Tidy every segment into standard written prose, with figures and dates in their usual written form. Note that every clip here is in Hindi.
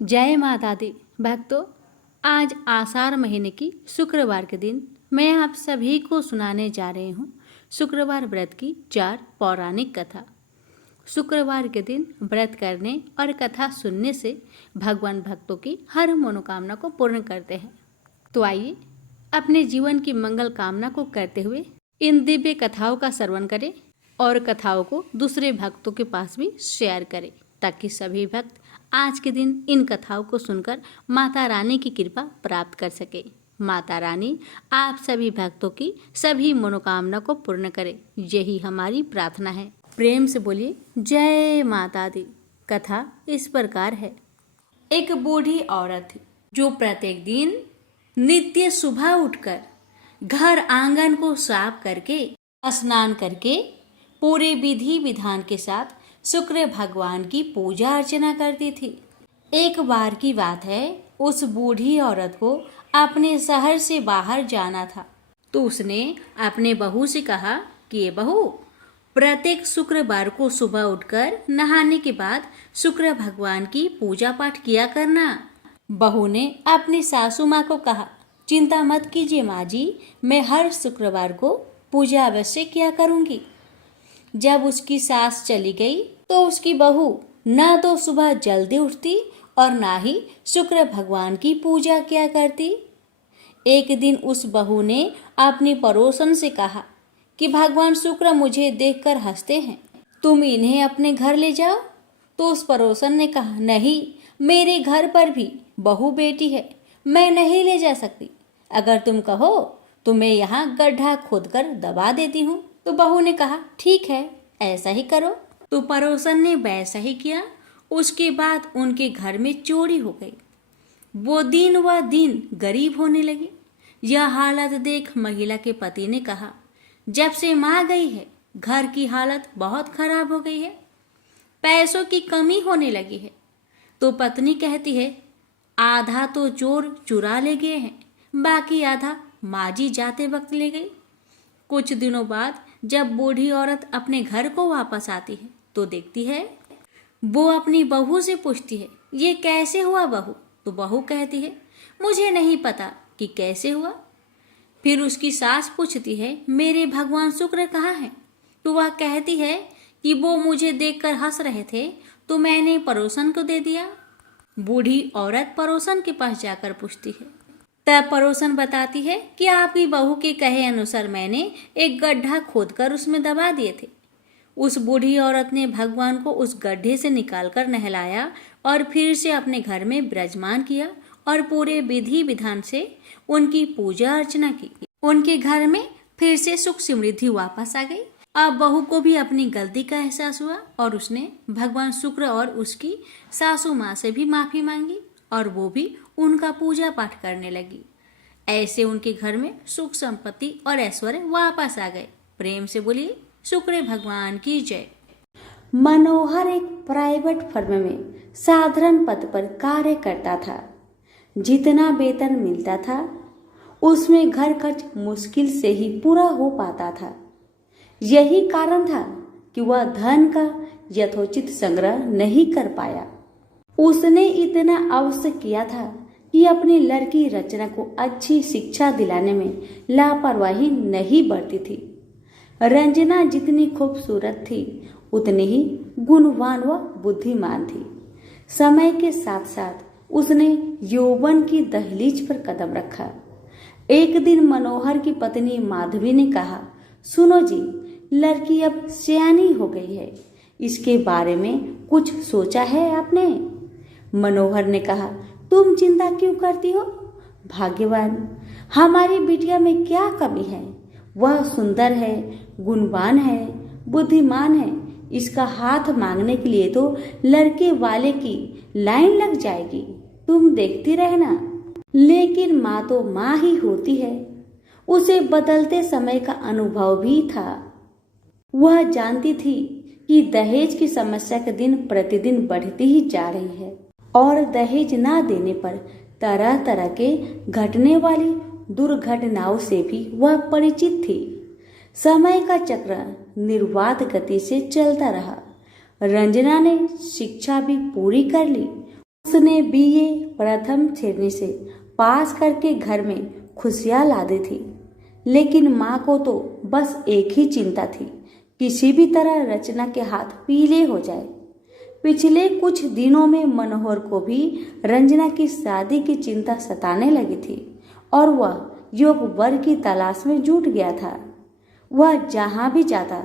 जय माता दी भक्तों, आज आषाढ़ महीने की शुक्रवार के दिन मैं आप सभी को सुनाने जा रही हूँ शुक्रवार व्रत की 4 पौराणिक कथा। शुक्रवार के दिन व्रत करने और कथा सुनने से भगवान भक्तों की हर मनोकामना को पूर्ण करते हैं। तो आइए अपने जीवन की मंगल कामना को करते हुए इन दिव्य कथाओं का श्रवण करें और कथाओं को दूसरे भक्तों के पास भी शेयर करें, ताकि सभी भक्त आज के दिन इन कथाओं को सुनकर माता रानी की कृपा प्राप्त कर सके। माता रानी आप सभी भक्तों की सभी मनोकामना को पूर्ण करे, यही हमारी प्रार्थना है। प्रेम से बोलिए जय माता दी। कथा इस प्रकार है। एक बूढ़ी औरत थी जो प्रत्येक दिन नित्य सुबह उठकर घर आंगन को साफ करके स्नान करके पूरे विधि विधान के साथ शुक्र भगवान की पूजा अर्चना करती थी। एक बार की बात है, उस बूढ़ी औरत को अपने शहर से बाहर जाना था, तो उसने अपने बहू से कहा कि ये बहू, प्रत्येक शुक्रवार को सुबह उठकर नहाने के बाद शुक्र भगवान की पूजा पाठ किया करना। बहू ने अपनी सासू माँ को कहा, चिंता मत कीजिए माँ जी, मैं हर शुक्रवार को पूजा अवश्य किया करूँगी। जब उसकी सास चली गई तो उसकी बहू न तो सुबह जल्दी उठती और ना ही शुक्र भगवान की पूजा किया करती। एक दिन उस बहू ने अपनी पड़ोसन से कहा कि भगवान शुक्र मुझे देखकर हंसते हैं, तुम इन्हें अपने घर ले जाओ। तो उस पड़ोसन ने कहा, नहीं, मेरे घर पर भी बहू बेटी है, मैं नहीं ले जा सकती। अगर तुम कहो तो मैं यहाँ गड्ढा खोदकर दबा देती हूँ। तो बहू ने कहा, ठीक है, ऐसा ही करो। तो पड़ोसन ने वैसा ही किया। उसके बाद उनके घर में चोरी हो गई। वो दिन व दिन गरीब होने लगी। यह हालत देख महिला के पति ने कहा, जब से माँ गई है घर की हालत बहुत खराब हो गई है, पैसों की कमी होने लगी है। तो पत्नी कहती है, आधा तो चोर चुरा ले गए हैं, बाकी आधा माँ जी जाते वक्त ले गई। कुछ दिनों बाद जब बूढ़ी औरत अपने घर को वापस आती है तो देखती है, वो अपनी बहू से पूछती है, ये कैसे हुआ बहू? तो बहू कहती है, मुझे नहीं पता कि कैसे हुआ। फिर उसकी सास पूछती है, मेरे भगवान शुक्र कहाँ हैं? तो वह कहती है कि वो मुझे देखकर हंस रहे थे तो मैंने पड़ोसन को दे दिया। बूढ़ी औरत पड़ोसन के पास जाकर पूछती है। तब पड़ोसन बताती है कि आपकी बहू के कहे अनुसार मैंने एक गड्ढा खोदकर उसमें दबा दिए थे। उस बूढ़ी औरत ने भगवान को उस गड्ढे से निकालकर नहलाया और फिर से अपने घर में विराजमान किया और पूरे विधि विधान से उनकी पूजा अर्चना की। उनके घर में फिर से सुख समृद्धि वापस आ गई। अब बहू को भी अपनी गलती का एहसास हुआ और उसने भगवान शुक्र और उसकी सासू माँ से भी माफी मांगी और वो भी उनका पूजा पाठ करने लगी। ऐसे उनके घर में सुख संपत्ति और ऐश्वर्य वापस आ गए। प्रेम से बोलिए शुक्र भगवान की जय। मनोहर एक प्राइवेट फर्म में साधारण पद पर कार्य करता था। जितना वेतन मिलता था उसमें घर खर्च मुश्किल से ही पूरा हो पाता था। यही कारण था कि वह धन का यथोचित संग्रह नहीं कर पाया। उसने इतना अवश्य किया था कि अपनी लड़की रचना को अच्छी शिक्षा दिलाने में लापरवाही नहीं बरती थी। रंजना जितनी खूबसूरत थी उतनी ही गुणवान व बुद्धिमान थी। समय के साथ साथ उसने यौवन की दहलीज पर कदम रखा। एक दिन मनोहर की पत्नी माधवी ने कहा, सुनो जी, लड़की अब सयानी हो गई है, इसके बारे में कुछ सोचा है आपने? मनोहर ने कहा, तुम चिंता क्यों करती हो? भाग्यवान, हमारी बिटिया में क्या कमी है? वह सुंदर है, गुणवान है, बुद्धिमान है। इसका हाथ मांगने के लिए तो लड़के वाले की लाइन लग जाएगी, तुम देखती रहना। लेकिन माँ तो माँ ही होती है। उसे बदलते समय का अनुभव भी था। वह जानती थी कि दहेज की समस्या के दिन प्रतिदिन बढ़ती ही जा रही है और दहेज ना देने पर तरह तरह के घटने वाली दुर्घटनाओं से भी वह परिचित थी। समय का चक्र निर्वाध गति से चलता रहा। रंजना ने शिक्षा भी पूरी कर ली। उसने बीए प्रथम श्रेणी से पास करके घर में खुशियां ला दी थी, लेकिन माँ को तो बस एक ही चिंता थी, किसी भी तरह रचना के हाथ पीले हो जाए। पिछले कुछ दिनों में मनोहर को भी रंजना की शादी की चिंता सताने लगी थी और वह योग वर की तलाश में जुट गया था। वह जहां भी जाता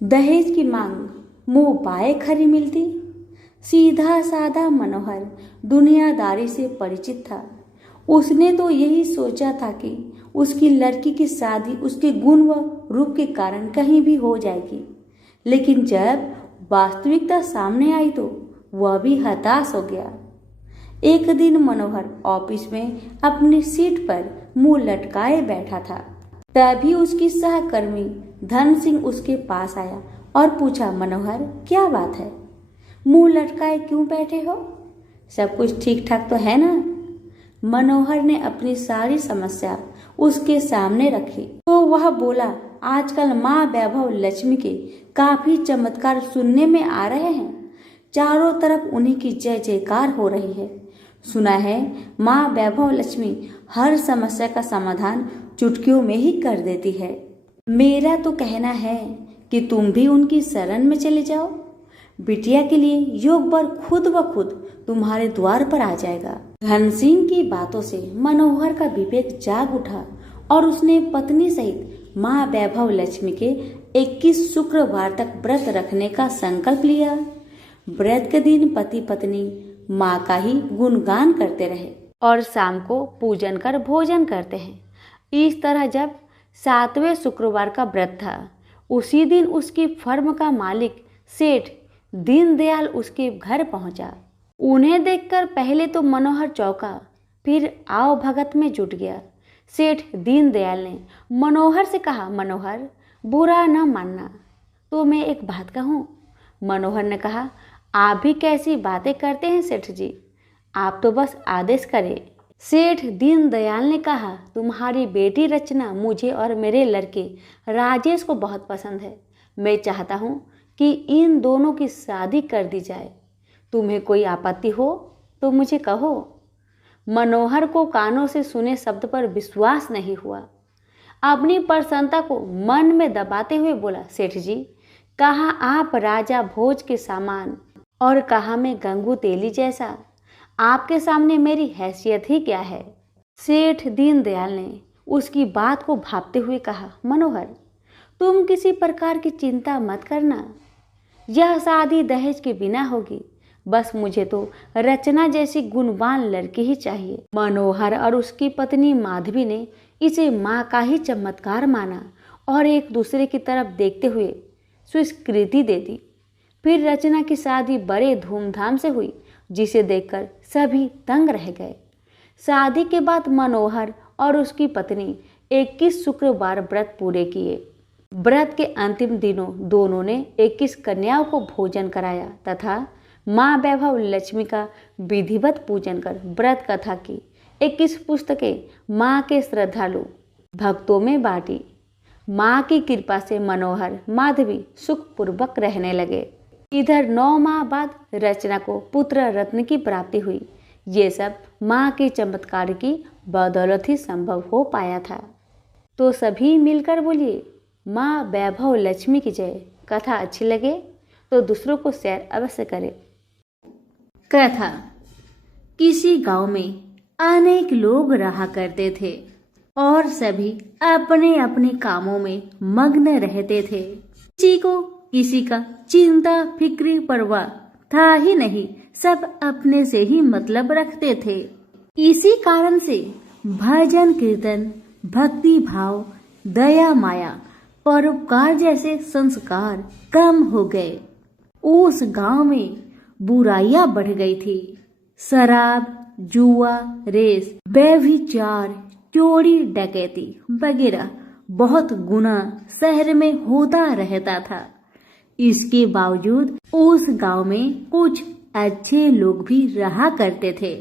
दहेज की मांग मुंह बाए खरी मिलती। सीधा साधा मनोहर दुनियादारी से परिचित था। उसने तो यही सोचा था कि उसकी लड़की की शादी उसके गुण व रूप के कारण कहीं भी हो जाएगी, लेकिन जब वास्तविकता सामने आई तो वह भी हताश हो गया। एक दिन मनोहर ऑफिस में अपनी सीट पर मुंह लटकाए बैठा था। तभी उसकी सहकर्मी धन सिंह उसके पास आया और पूछा, मनोहर क्या बात है, मुंह लटकाए क्यों बैठे हो? सब कुछ ठीक ठाक तो है ना? मनोहर ने अपनी सारी समस्या उसके सामने रखी तो वह बोला, आजकल माँ वैभव लक्ष्मी के काफी चमत्कार सुनने में आ रहे हैं। चारों तरफ उन्हीं की जय जयकार हो रही है। सुना है माँ वैभव लक्ष्मी हर समस्या का समाधान चुटकियों में ही कर देती है। मेरा तो कहना है कि तुम भी उनकी शरण में चले जाओ। बिटिया के लिए योग वर खुद ब खुद तुम्हारे द्वार पर आ जाएगा। धन सिंह की बातों से मनोहर का विवेक जाग उठा और उसने पत्नी सहित माँ वैभव लक्ष्मी के 21 शुक्रवार तक व्रत रखने का संकल्प लिया। व्रत के दिन पति पत्नी माँ का ही गुणगान करते रहे और शाम को पूजन कर भोजन करते हैं। इस तरह जब 7वें शुक्रवार का व्रत था, उसी दिन उसकी फर्म का मालिक सेठ दीनदयाल उसके घर पहुंचा। उन्हें देखकर पहले तो मनोहर चौंका, फिर आओ भगत में जुट गया। सेठ दीनदयाल ने मनोहर से कहा, मनोहर बुरा न मानना तो मैं एक बात कहूँ। मनोहर ने कहा, आप भी कैसी बातें करते हैं सेठ जी, आप तो बस आदेश करें। सेठ दीनदयाल ने कहा, तुम्हारी बेटी रचना मुझे और मेरे लड़के राजेश को बहुत पसंद है। मैं चाहता हूँ कि इन दोनों की शादी कर दी जाए। तुम्हें कोई आपत्ति हो तो मुझे कहो। मनोहर को कानों से सुने शब्द पर विश्वास नहीं हुआ। अपनी प्रसन्नता को मन में दबाते हुए बोला, सेठ जी, कहाँ आप राजा भोज के सामान और कहाँ मैं गंगू तेली जैसा। आपके सामने मेरी हैसियत ही क्या है। सेठ दीनदयाल ने उसकी बात को भांपते हुए कहा, मनोहर तुम किसी प्रकार की चिंता मत करना, यह शादी दहेज के बिना होगी। बस मुझे तो रचना जैसी गुणवान लड़की ही चाहिए। मनोहर और उसकी पत्नी माधवी ने इसे माँ का ही चमत्कार माना और एक दूसरे की तरफ देखते हुए स्वीकृति दे दी। फिर रचना की शादी बड़े धूमधाम से हुई, जिसे देखकर सभी दंग रह गए। शादी के बाद मनोहर और उसकी पत्नी 21 शुक्रवार व्रत पूरे किए। व्रत के अंतिम दिनों दोनों ने 21 कन्याओं को भोजन कराया तथा माँ वैभव लक्ष्मी का विधिवत पूजन कर व्रत कथा की 21 पुस्तकें माँ के श्रद्धालु भक्तों में बांटी। माँ की कृपा से मनोहर माधवी सुखपूर्वक रहने लगे। इधर 9 माह बाद रचना को पुत्र रत्न की प्राप्ति हुई। ये सब माँ के चमत्कार की बदौलत ही संभव हो पाया था। तो सभी मिलकर बोलिए, माँ वैभव लक्ष्मी की जय। कथा अच्छी लगे तो दूसरों को शेयर अवश्य करें। कथा। किसी गांव में अनेक लोग रहा करते थे और सभी अपने अपने कामों में मग्न रहते थे। किसी को किसी का चिंता फिक्र परवाह था ही नहीं, सब अपने से ही मतलब रखते थे। इसी कारण से भजन कीर्तन, भक्ति भाव, दया माया, परोपकार जैसे संस्कार कम हो गए। उस गांव में बुराइयां बढ़ गई थी। शराब, जुआ, रेस, व्यभिचार, चोरी डकैती वगैरह बहुत गुना शहर में होता रहता था। इसके बावजूद उस गांव में कुछ अच्छे लोग भी रहा करते थे।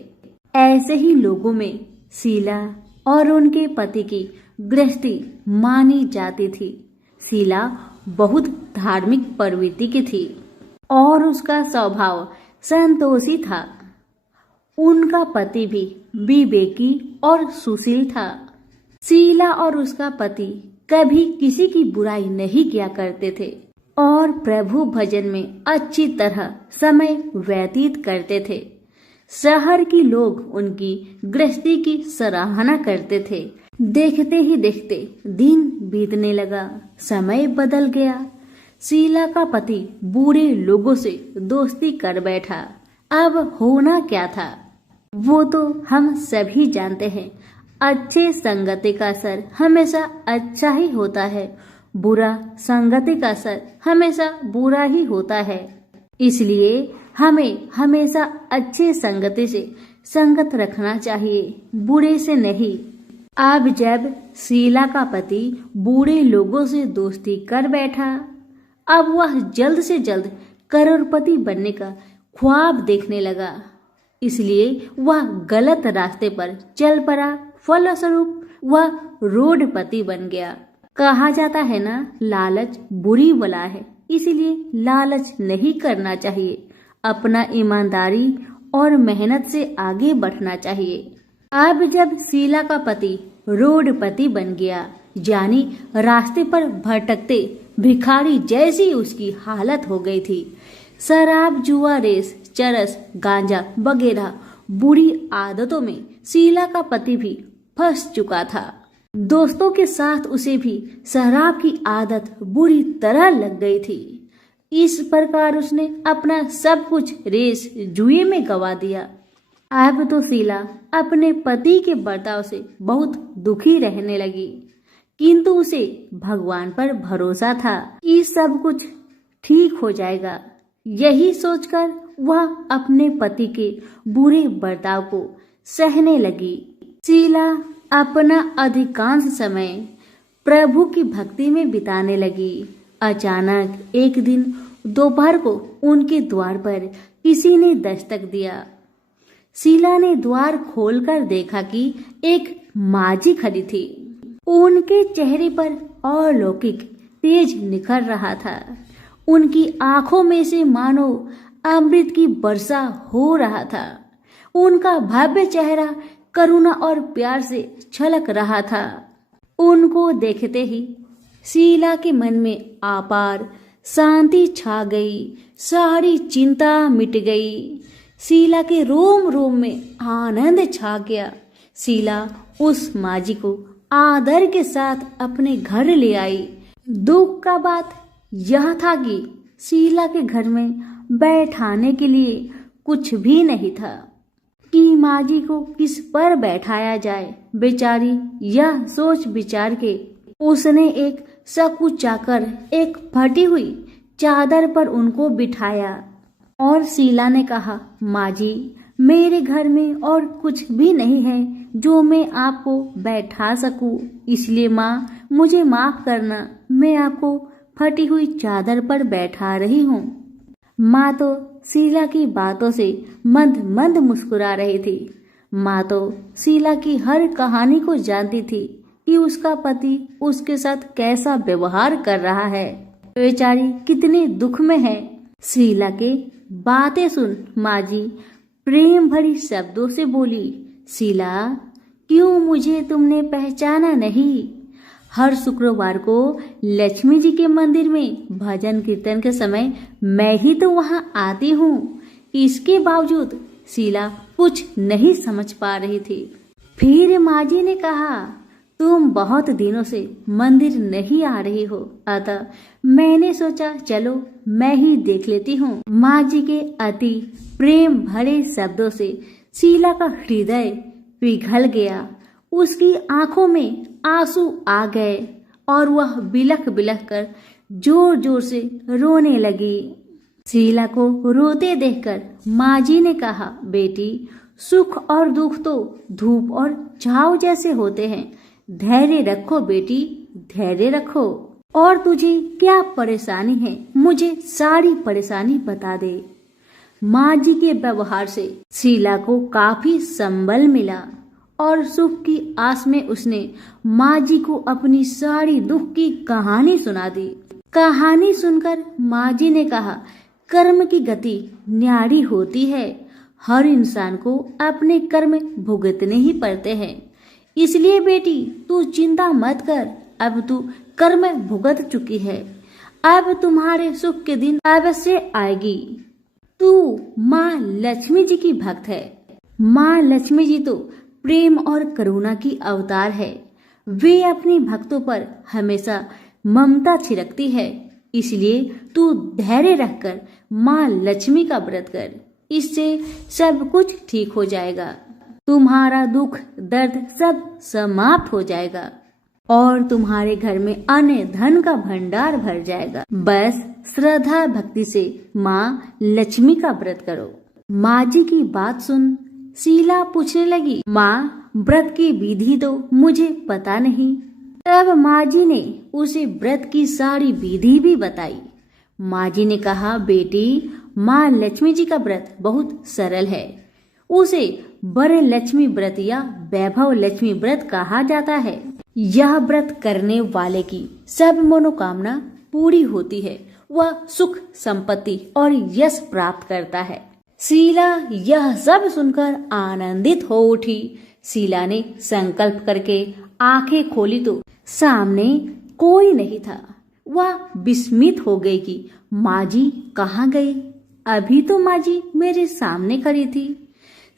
ऐसे ही लोगों में शीला और उनके पति की गृहस्थी मानी जाती थी। शीला बहुत धार्मिक प्रवृत्ति की थी और उसका स्वभाव संतोषी था। उनका पति भी विवेकी और सुशील था। शीला और उसका पति कभी किसी की बुराई नहीं किया करते थे और प्रभु भजन में अच्छी तरह समय व्यतीत करते थे। शहर के लोग उनकी गृहस्थी की सराहना करते थे। देखते ही देखते दिन बीतने लगा, समय बदल गया। शीला का पति बूढ़े लोगों से दोस्ती कर बैठा। अब होना क्या था वो तो हम सभी जानते हैं। अच्छे संगति का असर हमेशा अच्छा ही होता है, बुरा संगति का असर हमेशा बुरा ही होता है। इसलिए हमें हमेशा अच्छे संगति से संगत रखना चाहिए, बुरे से नहीं। अब जब शीला का पति बूढ़े लोगों से दोस्ती कर बैठा, अब वह जल्द से जल्द करोड़पति बनने का ख्वाब देखने लगा। इसलिए वह गलत रास्ते पर चल पड़ा। फलस्वरूप वह रोडपति बन गया। कहा जाता है ना, लालच बुरी बला है, इसलिए लालच नहीं करना चाहिए। अपना ईमानदारी और मेहनत से आगे बढ़ना चाहिए। अब जब शीला का पति रोडपति बन गया, यानी रास्ते पर भटकते भिखारी जैसी उसकी हालत हो गई थी। शराब, जुआ, रेस, चरस, गांजा वगैरह बुरी आदतों में शीला का पति भी फंस चुका था। दोस्तों के साथ उसे भी शराब की आदत बुरी तरह लग गई थी। इस प्रकार उसने अपना सब कुछ रेस जुए में गवा दिया। अब तो शीला अपने पति के बर्ताव से बहुत दुखी रहने लगी, किंतु उसे भगवान पर भरोसा था कि सब कुछ ठीक हो जाएगा। यही सोचकर वह अपने पति के बुरे बर्ताव को सहने लगी। शीला अपना अधिकांश समय प्रभु की भक्ति में बिताने लगी। अचानक एक दिन दोपहर को उनके द्वार पर किसी ने दस्तक दिया। शीला ने द्वार खोलकर देखा कि एक माजी खड़ी थी। उनके चेहरे पर अलौकिक तेज निखर रहा था। उनकी आंखों में से मानो अमृत की वर्षा हो रहा था। उनका भव्य चेहरा करुणा और प्यार से छलक रहा था। उनको देखते ही शीला के मन में अपार शांति छा गई, सारी चिंता मिट गई। शीला के रोम रोम में आनंद छा गया। शीला उस माजी को आदर के साथ अपने घर ले आई। दुख का बात यह था कि शीला के घर में बैठाने के लिए कुछ भी नहीं था कि माजी को किस पर बैठाया जाए। बेचारी यह सोच विचार के उसने एक सकुचाकर एक फटी हुई चादर पर उनको बिठाया और शीला ने कहा, माजी, मेरे घर में और कुछ भी नहीं है जो मैं आपको बैठा सकूं, इसलिए माँ मुझे माफ करना, मैं आपको फटी हुई चादर पर बैठा रही हूँ। माँ तो शीला की बातों से मंद मंद मुस्कुरा रही थी। माँ तो शीला की हर कहानी को जानती थी कि उसका पति उसके साथ कैसा व्यवहार कर रहा है। बेचारी कितने दुख में है। शीला के बातें सुन माजी प्रेम भरी शब्दों से बोली, शीला, क्यों मुझे तुमने पहचाना नहीं? हर शुक्रवार को लक्ष्मी जी के मंदिर में भजन कीर्तन के समय मैं ही तो वहां आती हूँ। इसके बावजूद शीला कुछ नहीं समझ पा रही थी। फिर माजी ने कहा, तुम बहुत दिनों से मंदिर नहीं आ रही हो, अतः मैंने सोचा चलो मैं ही देख लेती हूँ। माजी के अति प्रेम भरे शब्दों से शीला का हृदय पिघल गया। उसकी आंखों में आंसू आ गए और वह बिलख बिलख कर जोर जोर से रोने लगी। शीला को रोते देखकर माजी ने कहा, बेटी, सुख और दुख तो धूप और छाव जैसे होते हैं, धैर्य रखो बेटी, धैर्य रखो। और तुझे क्या परेशानी है, मुझे सारी परेशानी बता दे। माजी के व्यवहार से शीला को काफी संबल मिला और सुख की आस में उसने माजी को अपनी सारी दुख की कहानी सुना दी। कहानी सुनकर माजी ने कहा, कर्म की गति न्यारी होती है, हर इंसान को अपने कर्म भुगतने ही पड़ते हैं। इसलिए बेटी तू चिंता मत कर, अब तू कर्म भुगत चुकी है, अब तुम्हारे सुख के दिन अवश्य आएगी। तू माँ लक्ष्मी जी की भक्त है। माँ लक्ष्मी जी तो प्रेम और करुणा की अवतार है। वे अपनी भक्तों पर हमेशा ममता छिड़कती है। इसलिए तू धैर्य रखकर माँ लक्ष्मी का व्रत कर, इससे सब कुछ ठीक हो जाएगा। तुम्हारा दुख दर्द सब समाप्त हो जाएगा और तुम्हारे घर में अन्न धन का भंडार भर जाएगा। बस श्रद्धा भक्ति से माँ लक्ष्मी का व्रत करो। माँ जी की बात सुन शीला पूछने लगी, माँ व्रत की विधि तो मुझे पता नहीं। तब माँ जी ने उसे व्रत की सारी विधि भी बताई। माँ जी ने कहा, बेटी माँ लक्ष्मी जी का व्रत बहुत सरल है। उसे वर लक्ष्मी व्रत या वैभव लक्ष्मी व्रत कहा जाता है। यह व्रत करने वाले की सब मनोकामना पूरी होती है, वह सुख संपत्ति और यश प्राप्त करता है। शीला यह सब सुनकर आनंदित हो उठी। शीला ने संकल्प करके आंखें खोली तो सामने कोई नहीं था। वह विस्मित हो गई कि माँ जी कहाँ गई? अभी तो माँ जी मेरे सामने खड़ी थी।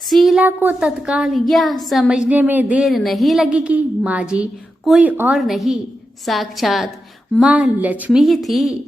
शीला को तत्काल यह समझने में देर नहीं लगी कि माँ जी कोई और नहीं, साक्षात माँ लक्ष्मी ही थी।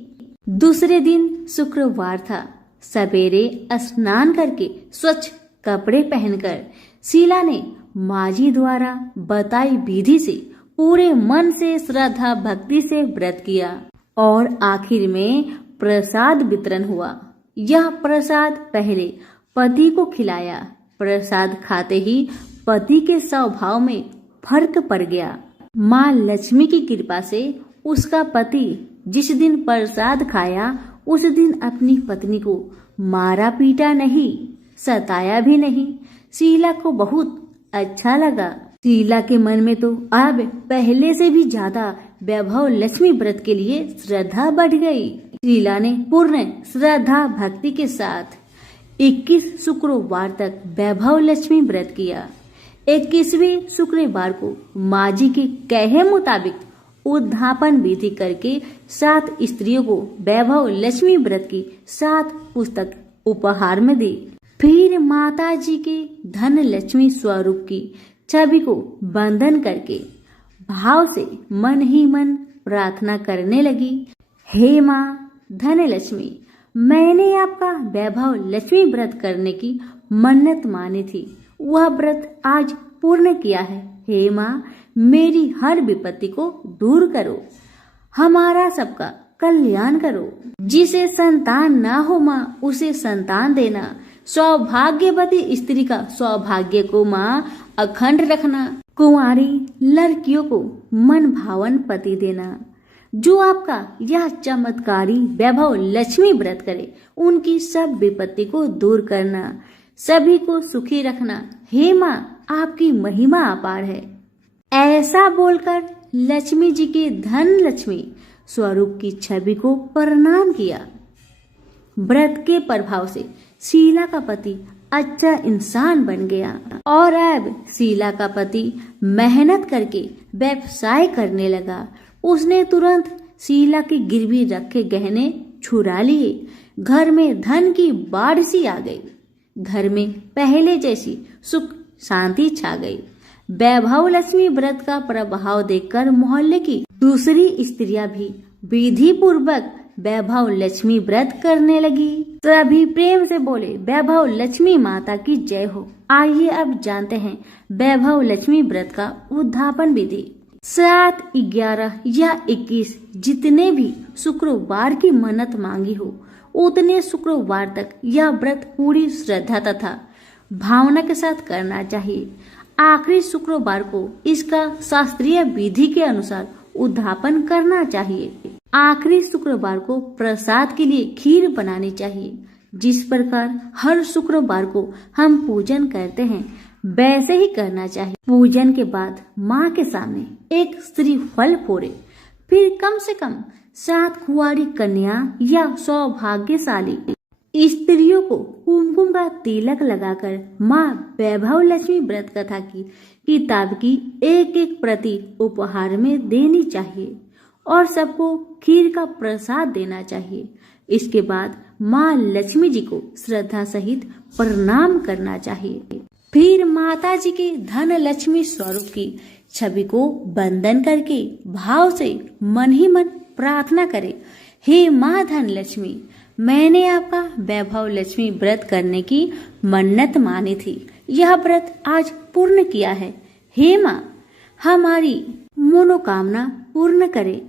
दूसरे दिन शुक्रवार था। सवेरे स्नान करके स्वच्छ कपड़े पहनकर शीला ने माँ जी द्वारा बताई विधि से पूरे मन से श्रद्धा भक्ति से व्रत किया और आखिर में प्रसाद वितरण हुआ। यह प्रसाद पहले पति को खिलाया। प्रसाद खाते ही पति के स्वभाव में फर्क पड़ गया। माँ लक्ष्मी की कृपा से उसका पति जिस दिन प्रसाद खाया उस दिन अपनी पत्नी को मारा पीटा नहीं, सताया भी नहीं। शीला को बहुत अच्छा लगा। शीला के मन में तो अब पहले से भी ज्यादा वैभव लक्ष्मी व्रत के लिए श्रद्धा बढ़ गई। शीला ने पूर्ण श्रद्धा भक्ति के साथ 21 शुक्रवार तक वैभव लक्ष्मी व्रत किया। 21वें शुक्रवार को माँ जी के कहे मुताबिक उद्धापन विधि करके 7 स्त्रियों को वैभव लक्ष्मी व्रत की 7 पुस्तक उपहार में दी। फिर माता जी के धन लक्ष्मी स्वरूप की छवि को बंधन करके भाव से मन ही मन प्रार्थना करने लगी, हे माँ धन लक्ष्मी, मैंने आपका वैभव लक्ष्मी व्रत करने की मन्नत मानी थी, वह व्रत आज पूर्ण किया है। हे माँ मेरी हर विपत्ति को दूर करो, हमारा सबका कल्याण करो। जिसे संतान ना हो माँ उसे संतान देना। सौभाग्यवती स्त्री का सौभाग्य को माँ अखंड रखना। कुंवारी लड़कियों को मन भावन पति देना। जो आपका यह चमत्कारी वैभव लक्ष्मी व्रत करे उनकी सब विपत्ति को दूर करना, सभी को सुखी रखना। हे माँ आपकी महिमा अपार है। ऐसा बोलकर लक्ष्मी जी के धन लक्ष्मी स्वरूप की छवि को प्रणाम किया। व्रत के प्रभाव से शीला का पति अच्छा इंसान बन गया और अब शीला का पति मेहनत करके व्यवसाय करने लगा। उसने तुरंत शीला के गिरवी रखे गहने छुरा लिए। घर में धन की बाढ़ सी आ गई। घर में पहले जैसी सुख शांति छा गई। वैभव लक्ष्मी व्रत का प्रभाव देखकर मोहल्ले की दूसरी स्त्रियां भी विधि पूर्वक वैभव लक्ष्मी व्रत करने लगी। सभी प्रेम से बोले, वैभव लक्ष्मी माता की जय हो। आइए अब जानते हैं वैभव लक्ष्मी व्रत का उद्धापन विधि। 7, 11 या 21 जितने भी शुक्रवार की मन्नत मांगी हो उतने शुक्रवार तक यह व्रत पूरी श्रद्धा तथा भावना के साथ करना चाहिए। आखिरी शुक्रवार को इसका शास्त्रीय विधि के अनुसार उद्धापन करना चाहिए। आखिरी शुक्रवार को प्रसाद के लिए खीर बनानी चाहिए। जिस प्रकार हर शुक्रवार को हम पूजन करते हैं वैसे ही करना चाहिए। पूजन के बाद माँ के सामने एक श्रीफल फोड़े, फिर कम से कम 7 कुंवारी कन्या या सौभाग्यशाली स्त्रियों को कुमकुम का तिलक लगाकर माँ वैभव लक्ष्मी व्रत कथा की किताब की एक एक प्रति उपहार में देनी चाहिए और सबको खीर का प्रसाद देना चाहिए। इसके बाद माँ लक्ष्मी जी को श्रद्धा सहित प्रणाम करना चाहिए। फिर माता जी के धन लक्ष्मी स्वरूप की छवि को वंदन करके भाव से मन ही मन प्रार्थना करे, हे माँ धन लक्ष्मी, मैंने आपका वैभव लक्ष्मी व्रत करने की मन्नत मानी थी, यह व्रत आज पूर्ण किया है। हे माँ, हमारी मनोकामना पूर्ण करे,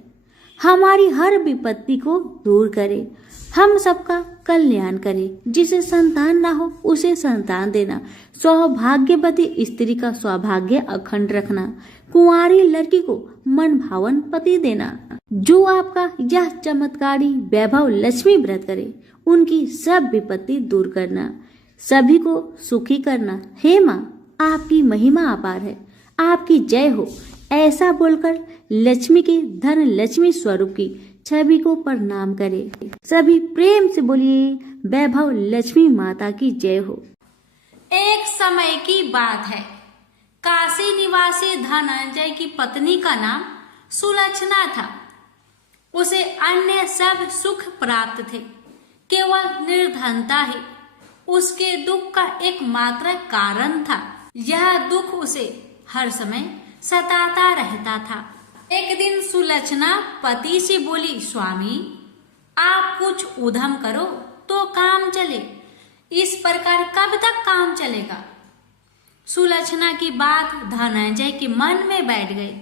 हमारी हर विपत्ति को दूर करे, हम सबका कल्याण करे। जिसे संतान ना हो उसे संतान देना, सौभाग्यवती स्त्री का सौभाग्य अखंड रखना, कुंवारी लड़की को मन भावन पति देना। जो आपका यह चमत्कारी वैभव लक्ष्मी व्रत करे, उनकी सब विपत्ति दूर करना, सभी को सुखी करना। हे माँ, आपकी महिमा अपार है, आपकी जय हो। ऐसा बोलकर लक्ष्मी के धन लक्ष्मी स्वरूप की छवि को प्रणाम करे। सभी प्रेम से बोलिए, वैभव लक्ष्मी माता की जय हो। एक समय की बात है, काशी निवासी धनंजय की पत्नी का नाम सुलक्षणा था। उसे अन्य सब सुख प्राप्त थे, केवल निर्धनता ही उसके दुख का एकमात्र कारण था। यह दुख उसे हर समय सताता रहता था। एक दिन सुलक्षणा पति से बोली, स्वामी, आप कुछ उद्यम करो तो काम चले, इस प्रकार कब तक काम चलेगा? सुलक्षणा की बात धनंजय के मन में बैठ गई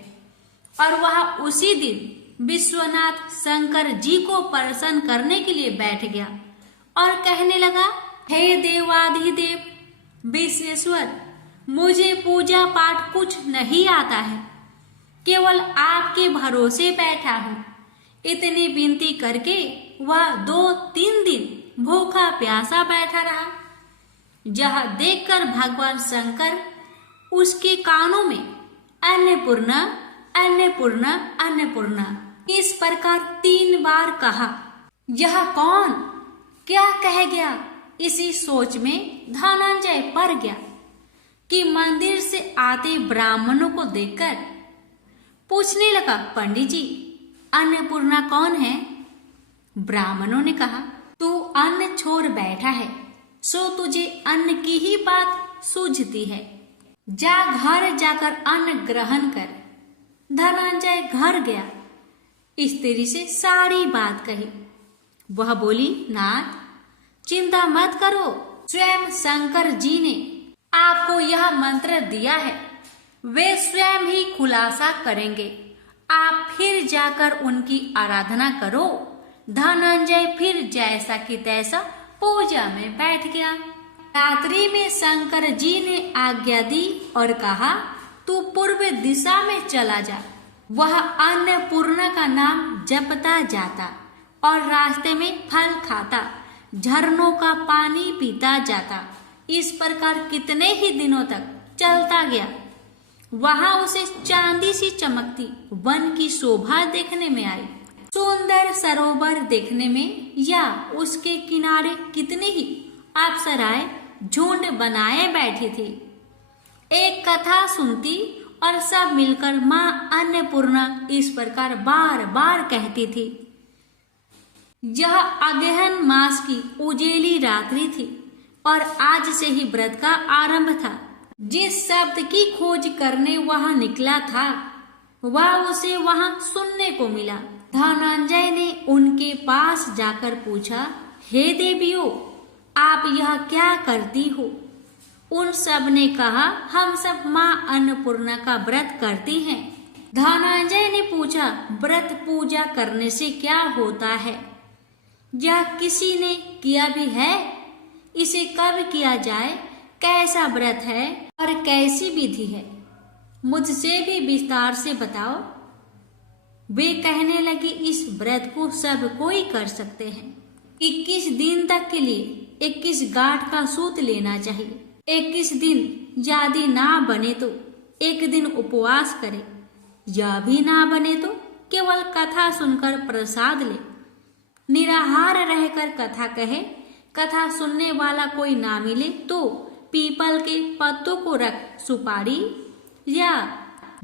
और वह उसी दिन विश्वनाथ शंकर जी को प्रसन्न करने के लिए बैठ गया और कहने लगा, हे देवाधिदेव विश्वेश्वर, मुझे पूजा पाठ कुछ नहीं आता है, केवल आपके भरोसे बैठा हूँ। इतनी विनती करके वह 2-3 दिन भूखा प्यासा बैठा रहा। यह देखकर भगवान शंकर उसके कानों में अन्नपूर्णा अन्नपूर्णा अन्नपूर्णा इस प्रकार 3 बार कहा। यह कौन क्या कह गया? इसी सोच में धनंजय पड़ गया कि मंदिर से आते ब्राह्मणों को देखकर पूछने लगा, पंडित जी, अन्नपूर्णा कौन है? ब्राह्मणों ने कहा, तू अन्न छोड़ बैठा है, सो तुझे अन्न की ही बात सूझती है। जा घर जाकर अन्न ग्रहण कर। धनंजय घर गया, स्त्री से सारी बात कही। वह बोली, नाथ, चिंता मत करो, स्वयं शंकर जी ने आपको यह मंत्र दिया है, वे स्वयं ही खुलासा करेंगे, आप फिर जाकर उनकी आराधना करो। धनंजय फिर जैसा कि तैसा पूजा में बैठ गया। रात्रि में शंकर जी ने आज्ञा दी और कहा, तू पूर्व दिशा में चला जा। वह अन्नपूर्णा का नाम जपता जाता और रास्ते में फल खाता, झरनों का पानी पीता जाता। इस प्रकार कितने ही दिनों तक चलता गया। वहां उसे चांदी सी चमकती वन की शोभा देखने में आई। सुंदर सरोवर देखने में या उसके किनारे कितनी ही अप्सराएं झुंड बनाए बैठी थी। एक कथा सुनती और सब मिलकर माँ अन्नपूर्णा इस प्रकार बार बार कहती थी। यह अगहन मास की उजेली रात्रि थी और आज से ही व्रत का आरंभ था। जिस शब्द की खोज करने वहां निकला था वह उसे वहां सुनने को मिला। धनंजय ने उनके पास जाकर पूछा, हे देवियों, आप यह क्या करती हो? उन सब ने कहा, हम सब माँ अन्नपूर्णा का व्रत करती हैं। धनंजय ने पूछा, व्रत पूजा करने से क्या होता है? यह किसी ने किया भी है? इसे कब किया जाए? कैसा व्रत है और कैसी विधि है? मुझसे भी विस्तार से बताओ। वे कहने लगे, इस व्रत को सब कोई कर सकते हैं। 21 दिन तक के लिए 21 गांठ का सूत लेना चाहिए। 21 दिन यदि ना बने तो एक दिन उपवास करे, यह भी ना बने तो केवल कथा सुनकर प्रसाद ले। निराहार रहकर कथा कहे कथा सुनने वाला कोई ना मिले तो पीपल के पत्तों को रख सुपारी या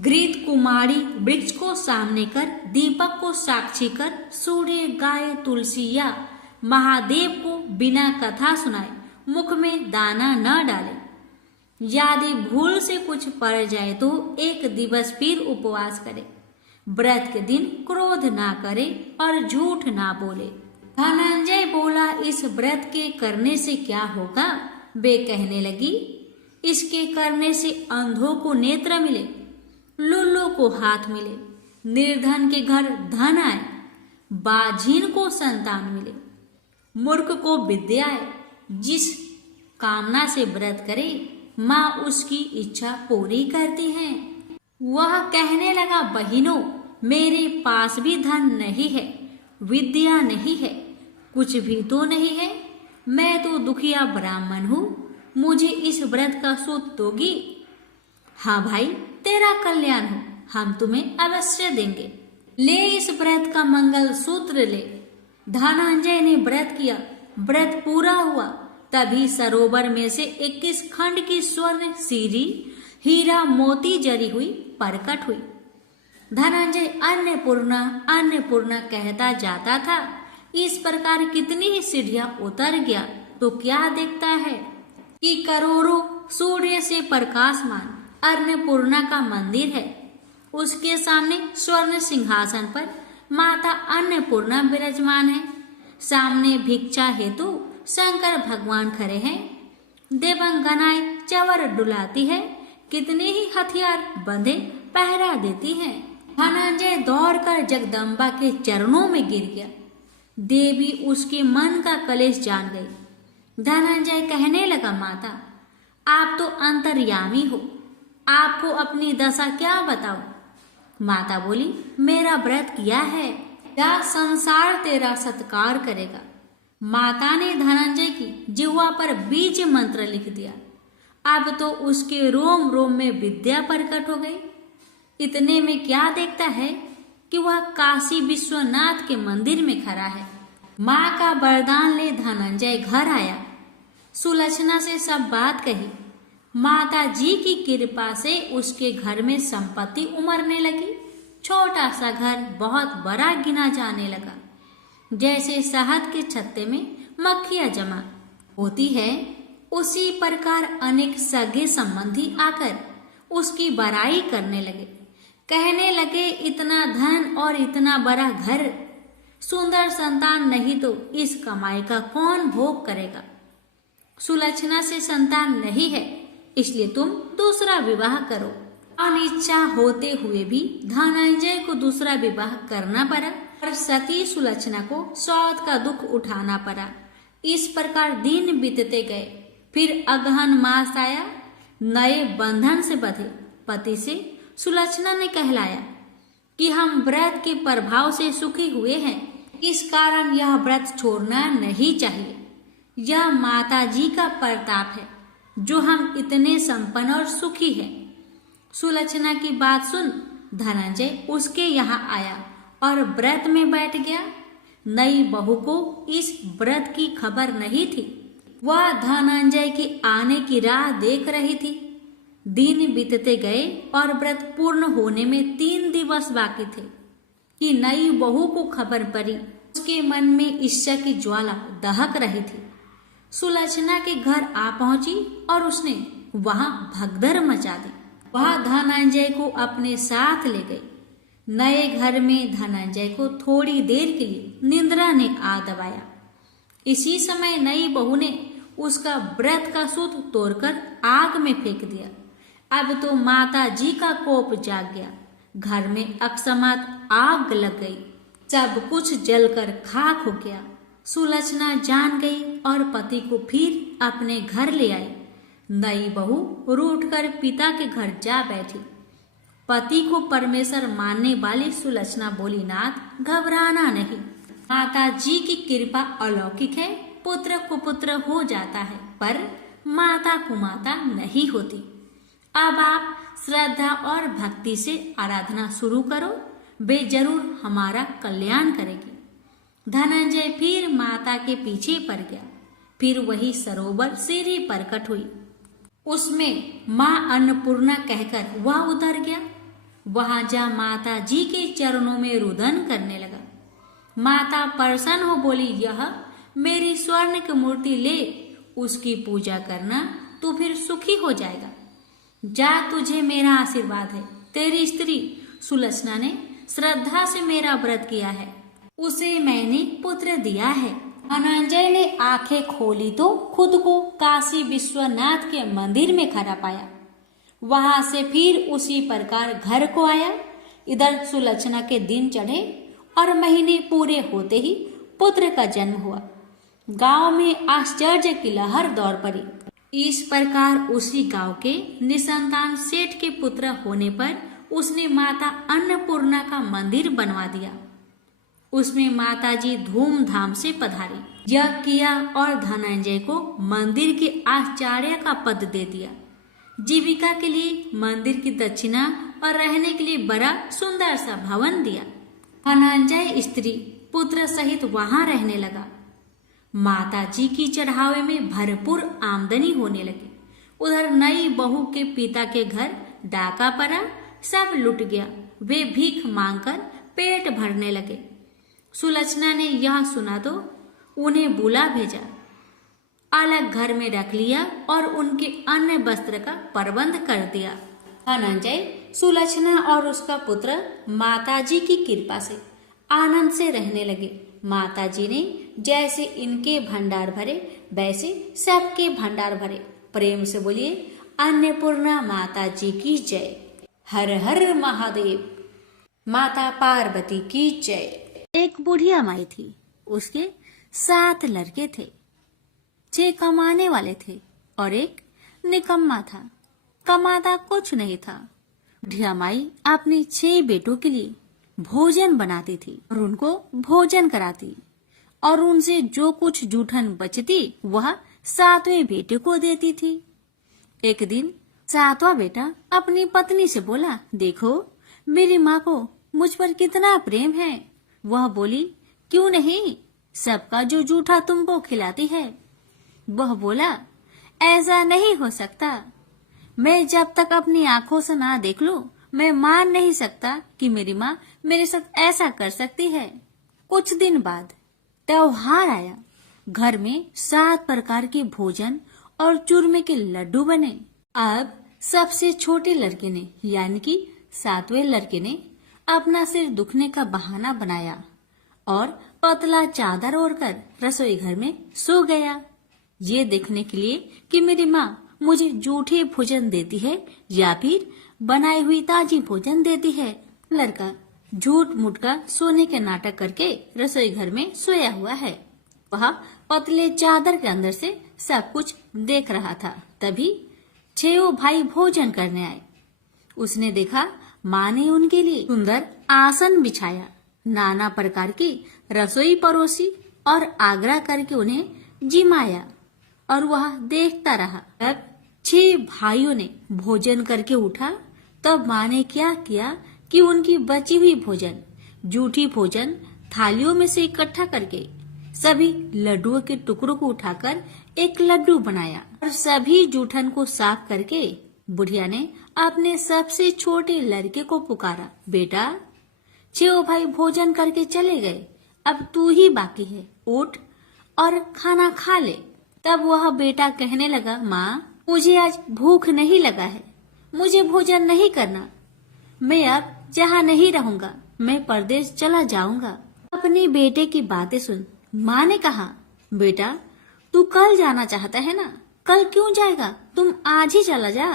घृत कुमारी वृक्ष को सामने कर दीपक को साक्षी कर सूर्य गाय तुलसी या महादेव को बिना कथा सुनाए मुख में दाना न डाले। यदि भूल से कुछ पड़ जाए तो एक दिवस फिर उपवास करे। व्रत के दिन क्रोध ना करे और झूठ ना बोले। धनंजय बोला, इस व्रत के करने से क्या होगा? वे कहने लगी, इसके करने से अंधों को नेत्र मिले, लुल्लू को हाथ मिले, निर्धन के घर धन आए, बाझीन को संतान मिले, मूर्ख को विद्या आए। जिस कामना से व्रत करे माँ उसकी इच्छा पूरी करती है। वह कहने लगा, बहिनों, मेरे पास भी धन नहीं है, विद्या नहीं है, कुछ भी तो नहीं है। मैं तो दुखिया ब्राह्मण हूँ, मुझे इस व्रत का सूत दोगी? हाँ भाई, तेरा कल्याण हो, हम तुम्हें अवश्य देंगे। ले इस व्रत का मंगल सूत्र ले। धनंजय ने व्रत किया, व्रत पूरा हुआ। तभी सरोवर में से 21 खंड की स्वर्ण सीरी हीरा मोती जरी हुई प्रकट हुई। धनंजय अन्नपूर्णा अन्नपूर्णा कहता जाता था। इस प्रकार कितनी ही सीढ़ियां उतर गया तो क्या देखता है कि करोड़ों सूर्य से प्रकाशमान अन्नपूर्णा का मंदिर है। उसके सामने स्वर्ण सिंहासन पर माता अन्नपूर्णा विराजमान है। सामने भिक्षा हेतु शंकर भगवान खड़े हैं। देवंगनाएं चवर डुलाती है, कितने ही हथियार बंधे पहरा देती हैं। धनंजय दौड़कर जगदम्बा के चरणों में गिर गया। देवी उसके मन का कलेश जान गई। धनंजय कहने लगा, माता, आप तो अंतर्यामी हो, आपको अपनी दशा क्या बताओ? माता बोली, मेरा व्रत किया है, क्या संसार तेरा सत्कार करेगा? माता ने धनंजय की जिह्वा पर बीज मंत्र लिख दिया। अब तो उसके रोम रोम में विद्या प्रकट हो गई। इतने में क्या देखता है कि वह काशी विश्वनाथ के मंदिर में खड़ा है। माँ का वरदान ले धनंजय घर आया। सुलक्षणा से सब बात कही। माता जी की कृपा से उसके घर में संपत्ति उमड़ने लगी। छोटा सा घर बहुत बड़ा गिना जाने लगा। जैसे शहद के छत्ते में मक्खियां जमा होती है, उसी प्रकार अनेक सगे संबंधी आकर उसकी बड़ाई करने लगे। कहने लगे, इतना धन और इतना बड़ा घर, सुंदर संतान नहीं तो इस कमाई का कौन भोग करेगा? सुलक्षणा से संतान नहीं है, इसलिए तुम दूसरा विवाह करो। अनिच्छा होते हुए भी धनंजय को दूसरा विवाह करना पड़ा और सती सुलक्षणा को सौत का दुख उठाना पड़ा। इस प्रकार दिन बीतते गए। फिर अगहन मास आया। नए बंधन से बंधे पति से सुलक्षणा ने कहलाया कि हम व्रत के प्रभाव से सुखी हुए हैं, इस कारण यह व्रत छोड़ना नहीं चाहिए। यह माता जी का प्रताप है जो हम इतने संपन्न और सुखी हैं। सुलक्षणा की बात सुन धनंजय उसके यहाँ आया और व्रत में बैठ गया। नई बहू को इस व्रत की खबर नहीं थी। वह धनंजय के आने की राह देख रही थी। दिन बीतते गए और व्रत पूर्ण होने में 3 दिवस बाकी थे कि नई बहू को खबर पड़ी। उसके मन में ईर्ष्या की ज्वाला दहक रही थी। सुलक्षणा के घर आ पहुंची और उसने वहां भगदड़ मचा दी। वह धनंजय को अपने साथ ले गई। नए घर में धनंजय को थोड़ी देर के लिए निंद्रा ने आ दबाया। इसी समय नई बहू ने उसका व्रत का सूत तोड़कर आग में फेंक दिया। अब तो माता जी का कोप जाग गया। घर में अकस्मात आग लग गई। सब कुछ जलकर खाक हो गया। सुलक्षणा जान गई और पति को फिर अपने घर ले आई। नई बहू रूठकर पिता के घर जा बैठी। पति को परमेश्वर मानने वाली सुलक्षणा बोली, नाथ, घबराना नहीं, माता जी की कृपा अलौकिक है। पुत्र कुपुत्र हो जाता है पर माता कुमाता नहीं होती। अब आप श्रद्धा और भक्ति से आराधना शुरू करो, वे जरूर हमारा कल्याण करेगी। धनंजय फिर माता के पीछे पड़ गया। फिर वही सरोवर सीढ़ी प्रकट हुई। उसमें माँ अन्नपूर्णा कहकर वह उतर गया। वहां जा माता जी के चरणों में रुदन करने लगा। माता प्रसन्न हो बोली, यह मेरी स्वर्ण की मूर्ति ले, उसकी पूजा करना, तू फिर सुखी हो जाएगा। जा, तुझे मेरा आशीर्वाद है। तेरी स्त्री सुलक्षणा ने श्रद्धा से मेरा व्रत किया है, उसे मैंने पुत्र दिया है। धनंजय ने आंखें खोली तो खुद को काशी विश्वनाथ के मंदिर में खड़ा पाया। वहां से फिर उसी प्रकार घर को आया। इधर सुलक्षणा के दिन चढ़े और महीने पूरे होते ही पुत्र का जन्म हुआ। गांव में आश्चर्य की लहर दौड़ पड़ी। इस प्रकार उसी गांव के निसंतान सेठ के पुत्र होने पर उसने माता अन्नपूर्णा का मंदिर बनवा दिया। उसमें माताजी धूमधाम से पधारी, यज्ञ किया और धनंजय को मंदिर के आचार्य का पद दे दिया। जीविका के लिए मंदिर की दक्षिणा और रहने के लिए बड़ा सुंदर सा भवन दिया। धनंजय स्त्री पुत्र सहित वहां रहने लगा। माता जी की चढ़ावे में भरपूर आमदनी होने लगी। उधर नई बहू के पिता के घर डाका पड़ा, सब लुट गया। वे भीख मांगकर पेट भरने लगे। सुलक्षणा ने यह सुना तो उन्हें बुला भेजा, अलग घर में रख लिया और उनके अन्य वस्त्र का प्रबंध कर दिया। धनंजय, सुलक्षणा और उसका पुत्र माताजी की कृपा से आनंद से रहने लगे। माताजी ने जैसे इनके भंडार भरे वैसे सबके भंडार भरे। प्रेम से बोलिए, अन्नपूर्णा माता जी की जय। हर हर महादेव। माता पार्वती की जय। एक बुढ़िया माई थी, उसके 7 लड़के थे। 6 कमाने वाले थे और एक निकम्मा था, कमाता कुछ नहीं था। बुढ़िया माई अपने 6 बेटों के लिए भोजन बनाती थी और उनको भोजन कराती और उनसे जो कुछ जूठन बचती वह 7वें बेटे को देती थी। एक दिन 7वां बेटा अपनी पत्नी से बोला, देखो मेरी माँ को मुझ पर कितना प्रेम है। वह बोली, क्यों नहीं, सबका जो जूठा तुमको खिलाती है। वह बोला, ऐसा नहीं हो सकता। मैं जब तक अपनी आंखों से ना देख लूं, मैं मान नहीं सकता कि मेरी माँ मेरे साथ ऐसा कर सकती है। कुछ दिन बाद त्योहार आया। घर में 7 प्रकार के भोजन और चूरमे के लड्डू बने। अब सबसे छोटे लड़के ने यानी कि 7वें लड़के ने अपना सिर दुखने का बहाना बनाया और पतला चादर ओढ़कर रसोई घर में सो गया, ये देखने के लिए कि मेरी माँ मुझे जूठे भोजन देती है या फिर बनाई हुई ताजी भोजन देती है। लड़का झूठ मूठ का सोने के नाटक करके रसोई घर में सोया हुआ है। वह पतले चादर के अंदर से सब कुछ देख रहा था। तभी 6 भाई भोजन करने आए। उसने देखा माँ ने उनके लिए सुंदर आसन बिछाया, नाना प्रकार की रसोई परोसी और आग्रह करके उन्हें जिमाया और वह देखता रहा। तब 6 भाइयों ने भोजन करके उठा। तब माँ ने क्या किया कि उनकी बची हुई भोजन, जूठी भोजन थालियों में से इकट्ठा करके सभी लड्डुओं के टुकड़ों को उठाकर एक लड्डू बनाया और सभी जूठन को साफ करके बुढ़िया ने अपने सबसे छोटे लड़के को पुकारा, बेटा 6 भाई भोजन करके चले गए, अब तू ही बाकी है, उठ और खाना खा ले। तब वह बेटा कहने लगा, माँ मुझे आज भूख नहीं लगा है, मुझे भोजन नहीं करना, मैं अब जहाँ नहीं रहूंगा, मैं परदेश चला जाऊंगा। अपनी बेटे की बातें सुन माँ ने कहा, बेटा तू कल जाना चाहता है ना, कल क्यों जाएगा, तुम आज ही चला जा।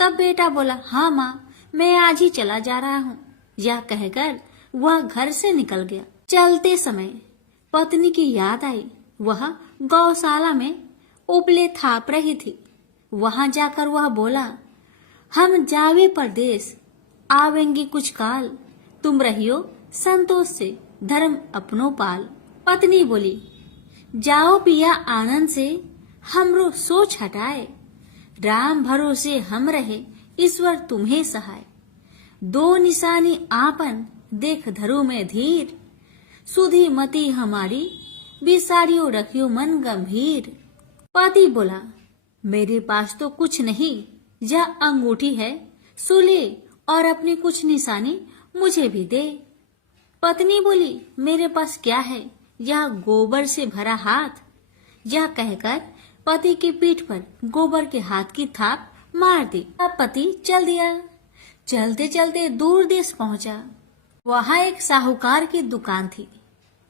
तब बेटा बोला, हाँ माँ मैं आज ही चला जा रहा हूँ। यह कहकर वह घर से निकल गया। चलते समय पत्नी की याद आई। वह गौशाला में उपले थाप रही थी। वहां जाकर वह बोला, हम जावे परदेश, आवेंगे कुछ काल, तुम रहियो संतोष से, धर्म अपनो पाल। पत्नी बोली, जाओ पिया आनंद से, हमरो सोच हटाए, राम भरोसे हम रहे, ईश्वर तुम्हें सहाय। 2 निशानी आपन, देख धरो में धीर, सुधी मती हमारी, बिसारियो रखियो मन गंभीर। पति बोला, मेरे पास तो कुछ नहीं, यह अंगूठी है, सुले और अपनी कुछ निशानी मुझे भी दे। पत्नी बोली, मेरे पास क्या है, यह गोबर से भरा हाथ। यह कहकर पति की पीठ पर गोबर के हाथ की थाप मार दी। अब पति चल दिया। चलते चलते दूर देश पहुंचा। वहां एक साहूकार की दुकान थी।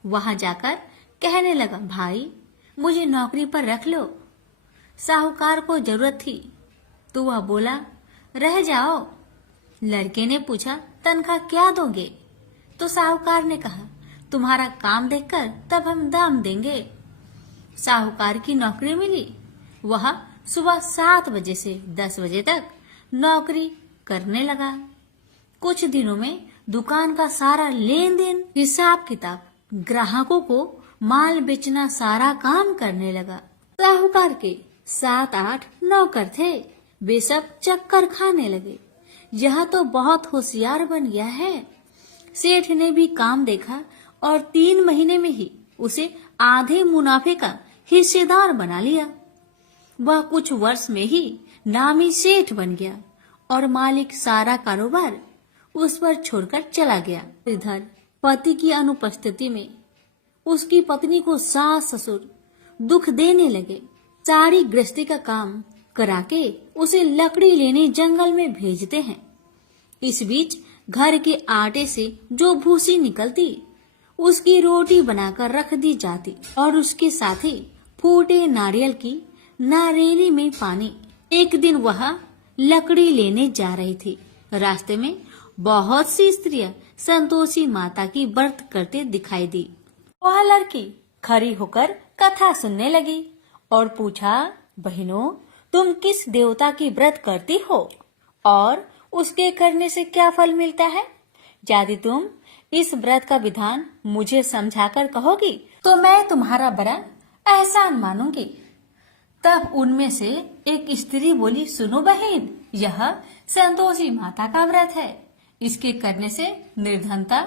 वहां जाकर कहने लगा, भाई मुझे नौकरी पर रख लो। साहूकार को जरूरत थी तो वह बोला, रह जाओ। लड़के ने पूछा, तनख्वाह क्या दोगे? तो साहूकार ने कहा, तुम्हारा काम देखकर तब हम दाम देंगे। साहूकार की नौकरी मिली। वह सुबह 7 बजे से 10 बजे तक नौकरी करने लगा। कुछ दिनों में दुकान का सारा लेन देन, हिसाब किताब, ग्राहकों को माल बेचना, सारा काम करने लगा। साहूकार के 7-8 नौकर थे। वे सब चक्कर खाने लगे। यह तो बहुत होशियार बन गया है। सेठ ने भी काम देखा और 3 महीने में ही उसे आधे मुनाफे का हिस्सेदार बना लिया। वह कुछ वर्ष में ही नामी सेठ बन गया और मालिक सारा कारोबार उस पर छोड़कर चला गया। इधर पति की अनुपस्थिति में उसकी पत्नी को सास ससुर दुख देने लगे। सारी गृहस्थी का काम करा के उसे लकड़ी लेने जंगल में भेजते हैं। इस बीच घर के आटे से जो भूसी निकलती उसकी रोटी बनाकर रख दी जाती और उसके साथ ही फूटे नारियल की नारेली में पानी। एक दिन वह लकड़ी लेने जा रही थी। रास्ते में बहुत सी स्त्रियां संतोषी माता की व्रत करते दिखाई दी। वह लड़की खड़ी होकर कथा सुनने लगी और पूछा, बहनों तुम किस देवता की व्रत करती हो और उसके करने से क्या फल मिलता है? यदि तुम इस व्रत का विधान मुझे समझाकर कहोगी तो मैं तुम्हारा बड़ा एहसान मानूंगी। तब उनमें से एक स्त्री बोली, सुनो बहन, यह संतोषी माता का व्रत है। इसके करने से निर्धनता,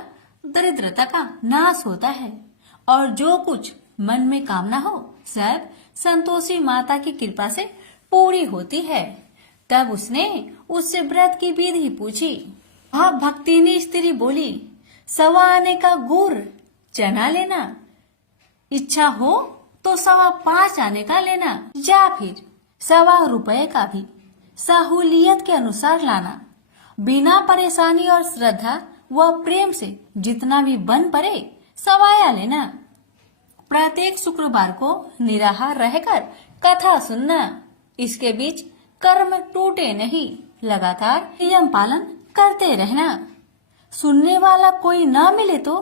दरिद्रता का नाश होता है और जो कुछ मन में कामना हो सब संतोषी माता की कृपा से पूरी होती है। तब उसने उससे व्रत की विधि पूछी। भक्तिनी स्त्री बोली, 1.25 आने का गुड़ चना लेना, इच्छा हो तो 5.25 आने का लेना या फिर 1.25 रुपए का भी सहूलियत के अनुसार लाना। बिना परेशानी और श्रद्धा व प्रेम से जितना भी बन पड़े सवाया लेना। प्रत्येक शुक्रवार को निराहार रहकर कथा सुनना। इसके बीच कर्म टूटे नहीं, लगातार नियम पालन करते रहना। सुनने वाला कोई न मिले तो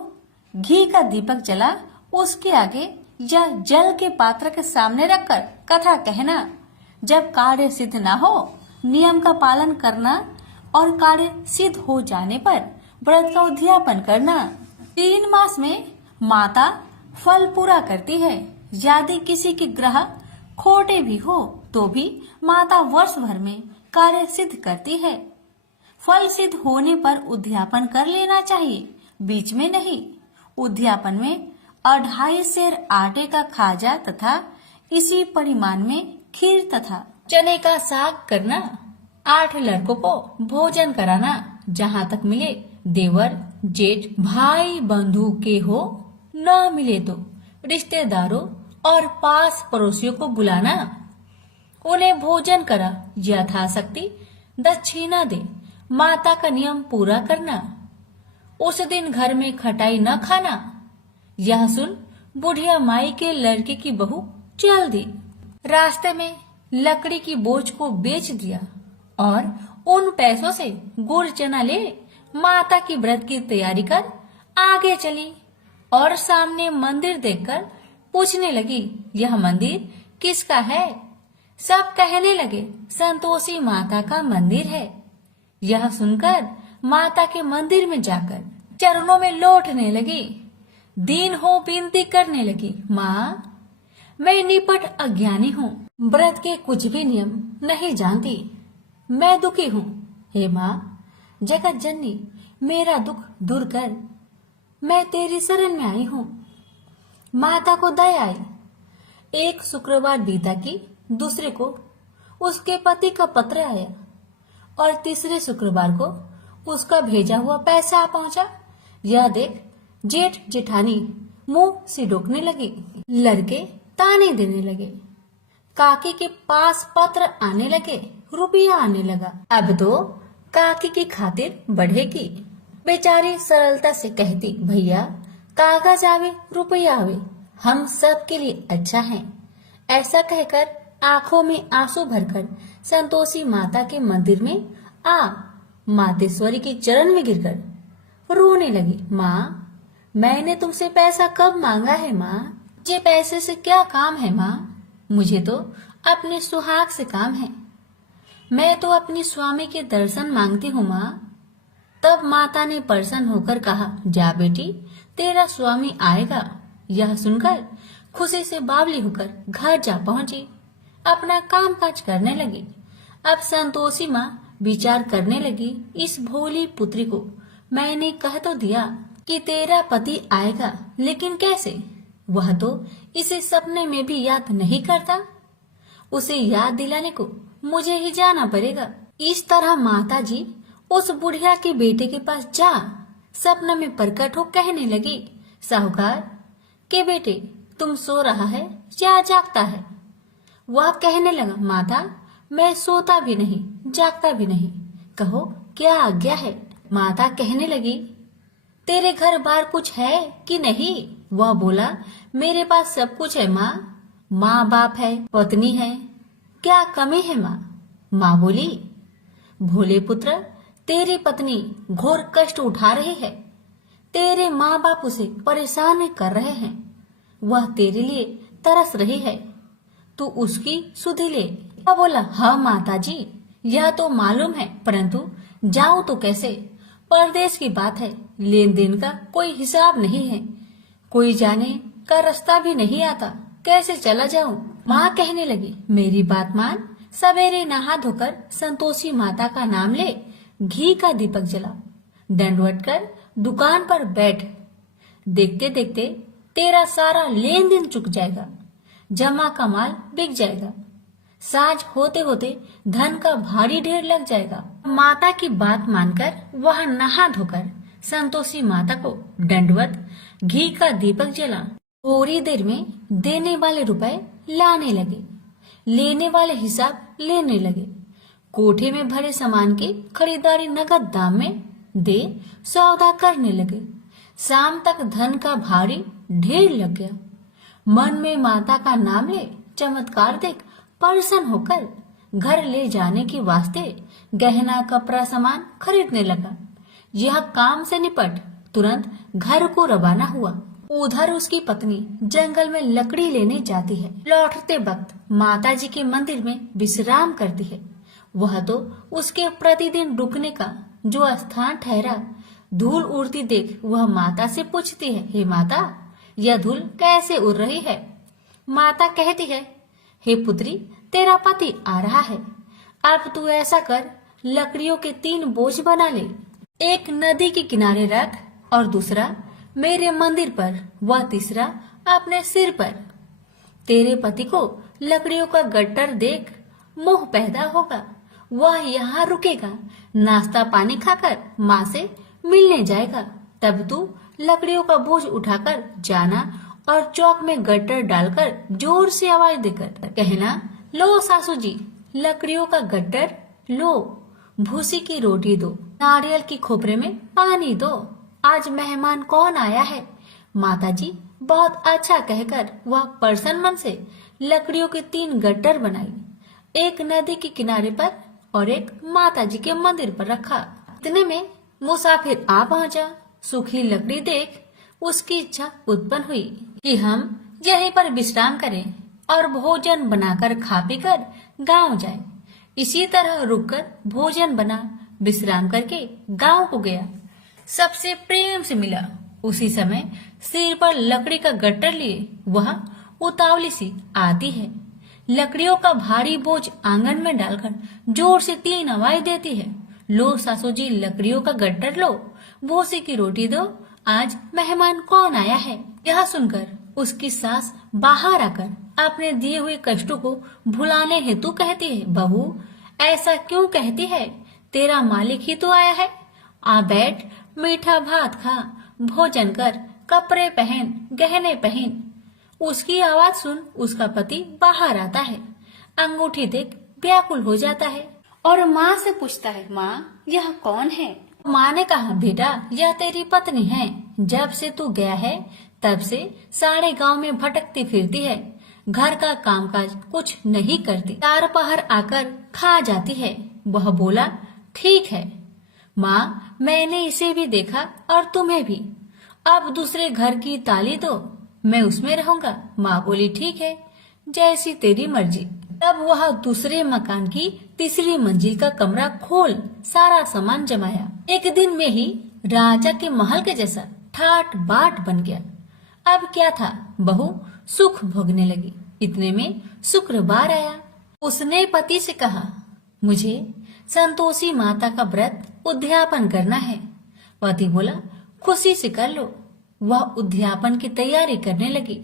घी का दीपक जला उसके आगे या जल के पात्र के सामने रखकर कथा कहना। जब कार्य सिद्ध न हो नियम का पालन करना और कार्य सिद्ध हो जाने पर व्रत का उद्यापन करना। 3 मास में माता फल पूरा करती है। यदि किसी के ग्रह खोटे भी हो तो भी माता वर्ष भर में कार्य सिद्ध करती है। फल सिद्ध होने पर उद्यापन कर लेना चाहिए, बीच में नहीं। उद्यापन में 2.5 सेर आटे का खाजा तथा इसी परिमाण में खीर तथा चने का साग करना। 8 लड़कों को भोजन कराना। जहाँ तक मिले देवर जेठ भाई बंधु के हो, न मिले तो रिश्तेदारों और पास पड़ोसियों को बुलाना। उन्हें भोजन करा, यथाशक्ति दक्षिणा दे। माता का नियम पूरा करना। उस दिन घर में खटाई न खाना। यह सुन बुढ़िया माई के लड़के की बहू चल दी। रास्ते में लकड़ी की बोझ को बेच दिया और उन पैसों से गुड़ चना ले माता की व्रत की तैयारी कर आगे चली और सामने मंदिर देखकर पूछने लगी, यह मंदिर किसका है? सब कहने लगे, संतोषी माता का मंदिर है। यह सुनकर माता के मंदिर में जाकर चरणों में लौटने लगी। दीन हो विनती करने लगी, माँ मैं निपट अज्ञानी हूँ, व्रत के कुछ भी नियम नहीं जानती, मैं दुखी हूँ। हे माँ जगत जननी मेरा दुख दूर कर, मैं तेरी शरण में आई हूँ। माता को दया आई। एक शुक्रवार बीता कि दूसरे को उसके पति का पत्र आया और तीसरे शुक्रवार को उसका भेजा हुआ पैसा आ पहुंचा। यह देख जेठ जेठानी मुंह से रोकने लगी। लड़के ताने देने लगे। काकी के पास पत्र आने लगे, रुपया आने लगा। अब तो काकी की खातिर बढ़ेगी। बेचारी सरलता से कहती, भैया कागज आवे रुपया आवे, हम सब के लिए अच्छा है। ऐसा कहकर आंखों में आंसू भरकर संतोषी माता के मंदिर में आ मातेश्वरी के चरण में गिरकर रोने लगी। माँ, मैंने तुमसे पैसा कब मांगा है माँ? मुझे पैसे से क्या काम है माँ? मुझे तो अपने सुहाग से काम है। मैं तो अपनी स्वामी के दर्शन मांगती हूँ माँ। तब माता ने प्रसन्न होकर कहा, जा बेटी, तेरा स्वामी आएगा। यह सुनकर खुशी से बावली होकर घर जा पहुंची, अपना काम काज करने लगी। अब संतोषी माँ विचार करने लगी, इस भोली पुत्री को मैंने कह तो दिया कि तेरा पति आएगा, लेकिन कैसे? वह तो इसे सपने में भी याद नहीं करता। उसे याद दिलाने को मुझे ही जाना पड़ेगा। इस तरह माता जी उस बुढ़िया के बेटे के पास जा सपना में प्रकट हो कहने लगी, साहूकार के बेटे, तुम सो रहा है या जागता है? वह कहने लगा, माता मैं सोता भी नहीं जागता भी नहीं, कहो क्या आज्ञा है? माता कहने लगी, तेरे घर बार कुछ है कि नहीं? वह बोला, मेरे पास सब कुछ है माँ। माँ बाप है, पत्नी है, क्या कमी है माँ? माँ बोली, भोले पुत्र, तेरी पत्नी घोर कष्ट उठा रही है, तेरे माँ बाप उसे परेशान कर रहे हैं, वह तेरे लिए तरस रही है, तू उसकी सुधि ले। वह बोला, हाँ माता जी, यह तो मालूम है, परंतु जाऊं तो कैसे? परदेश की बात है, लेन देन का कोई हिसाब नहीं है, कोई जाने का रास्ता भी नहीं आता, कैसे चला जाऊं? माँ कहने लगी, मेरी बात मान, सवेरे नहा धोकर संतोषी माता का नाम ले, घी का दीपक जला, दंडवत कर दुकान पर बैठ। देखते देखते तेरा सारा लेन देन चुक जाएगा, जमा का माल बिक जाएगा, साज होते होते धन का भारी ढेर लग जाएगा। माता की बात मानकर वह नहा धोकर संतोषी माता को दंडवत घी का दीपक जला। थोड़ी देर में देने वाले रुपए लाने लगे, लेने वाले हिसाब लेने लगे। कोठे में भरे सामान की खरीदारी नगद दाम में दे सौदा करने लगे। शाम तक धन का भारी ढेर लग गया। मन में माता का नाम ले चमत्कार देख प्रसन्न होकर घर ले जाने के वास्ते गहना कपड़ा सामान खरीदने लगा। यह काम से निपट तुरंत घर को रवाना हुआ। उधर उसकी पत्नी जंगल में लकड़ी लेने जाती है। लौटते वक्त माता जी के मंदिर में विश्राम करती है। वह तो उसके प्रतिदिन रुकने का जो स्थान ठहरा। धूल उड़ती देख वह माता से पूछती है, हे माता, यह धूल कैसे उड़ रही है? माता कहती है, हे पुत्री, तेरा पति आ रहा है, अब तू ऐसा कर, लकड़ियों के 3 बोझ बना ले, एक नदी के किनारे रख और दूसरा मेरे मंदिर पर, वह तीसरा अपने सिर पर। तेरे पति को लकड़ियों का गट्टर देख मोह पैदा होगा, वह यहाँ रुकेगा, नाश्ता पानी खाकर माँ से मिलने जाएगा। तब तू लकड़ियों का बोझ उठाकर जाना और चौक में गट्टर डालकर जोर से आवाज देकर कहना, लो सासू जी, लकड़ियों का गट्टर लो, भूसी की रोटी दो, नारियल की खोपरे में पानी दो, आज मेहमान कौन आया है? माता जी बहुत अच्छा कहकर वह प्रसन्न मन से लकड़ियों के 3 गट्टर बनाई, एक नदी के किनारे पर और एक माता जी के मंदिर पर रखा। इतने में मुसाफिर आ पहुंचा। सूखी लकड़ी देख उसकी इच्छा उत्पन्न हुई कि हम यहीं पर विश्राम करें और भोजन बनाकर खा पीकर गांव जाए। इसी तरह रुककर भोजन बना, विश्राम करके गांव को गया। सबसे प्रेम से मिला। उसी समय सिर पर लकड़ी का गट्टर लिए वह उतावली सी आती है। लकड़ियों का भारी बोझ आंगन में डालकर जोर से 3 आवाज देती है, लो सासू जी, लकड़ियों का गट्टर लो, भूसी की रोटी दो, आज मेहमान कौन आया है? यह सुनकर उसकी सास बाहर आकर अपने दिए हुए कष्टों को भुलाने हेतु कहती है, बहू ऐसा क्यों कहती है, तेरा मालिक ही तो आया है। आ बैठ, मीठा भात खा, भोजन कर, कपड़े पहन, गहने पहन। उसकी आवाज सुन उसका पति बाहर आता है। अंगूठी देख व्याकुल हो जाता है और माँ से पूछता है, माँ यह कौन है। माँ ने कहा, बेटा यह तेरी पत्नी है। जब से तू गया है तब से सारे गांव में भटकती फिरती है, घर का कामकाज कुछ नहीं करती, चार पहर आकर खा जाती है। वह बोला, ठीक है माँ, मैंने इसे भी देखा और तुम्हें भी। अब दूसरे घर की ताली दो, मैं उसमें रहूंगा। माँ बोली, ठीक है, जैसी तेरी मर्जी। तब वह दूसरे मकान की तीसरी मंजिल का कमरा खोल सारा सामान जमाया। एक दिन में ही राजा के महल के जैसा ठाट बाट बन गया। अब क्या था, बहू सुख भोगने लगी। इतने में शुक्रवार आया। उसने पति से कहा, मुझे संतोषी माता का व्रत उद्यापन करना है। पति बोला, खुशी से कर लो। वह उद्यापन की तैयारी करने लगी।